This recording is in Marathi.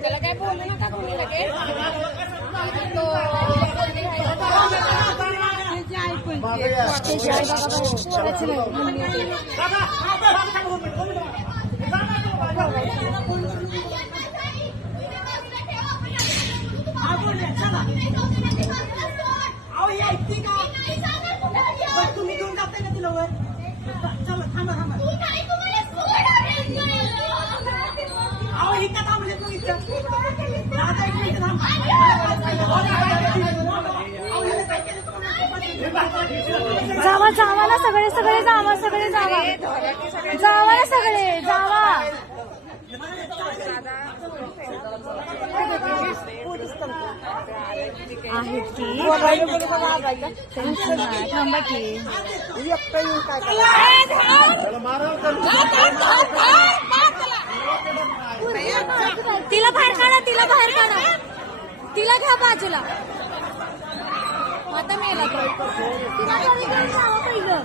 त्याला काय बोलू नका तुम्ही लगेच तुम्ही घेऊन जाताय का तिला वर चला थांबा थांबा अहो इथं थांबले तू इथं दादा एक मिनिट थांबा जावा जावा ना सगळे सगळे जावा सगळे जावा जावा ना सगळे जावा आहेत की थांबा की तिला बाहेर काढा तिला बाहेर काढा तिला घ्या बाजूला आता मेला तिला घरी घेऊन जावं पहिलं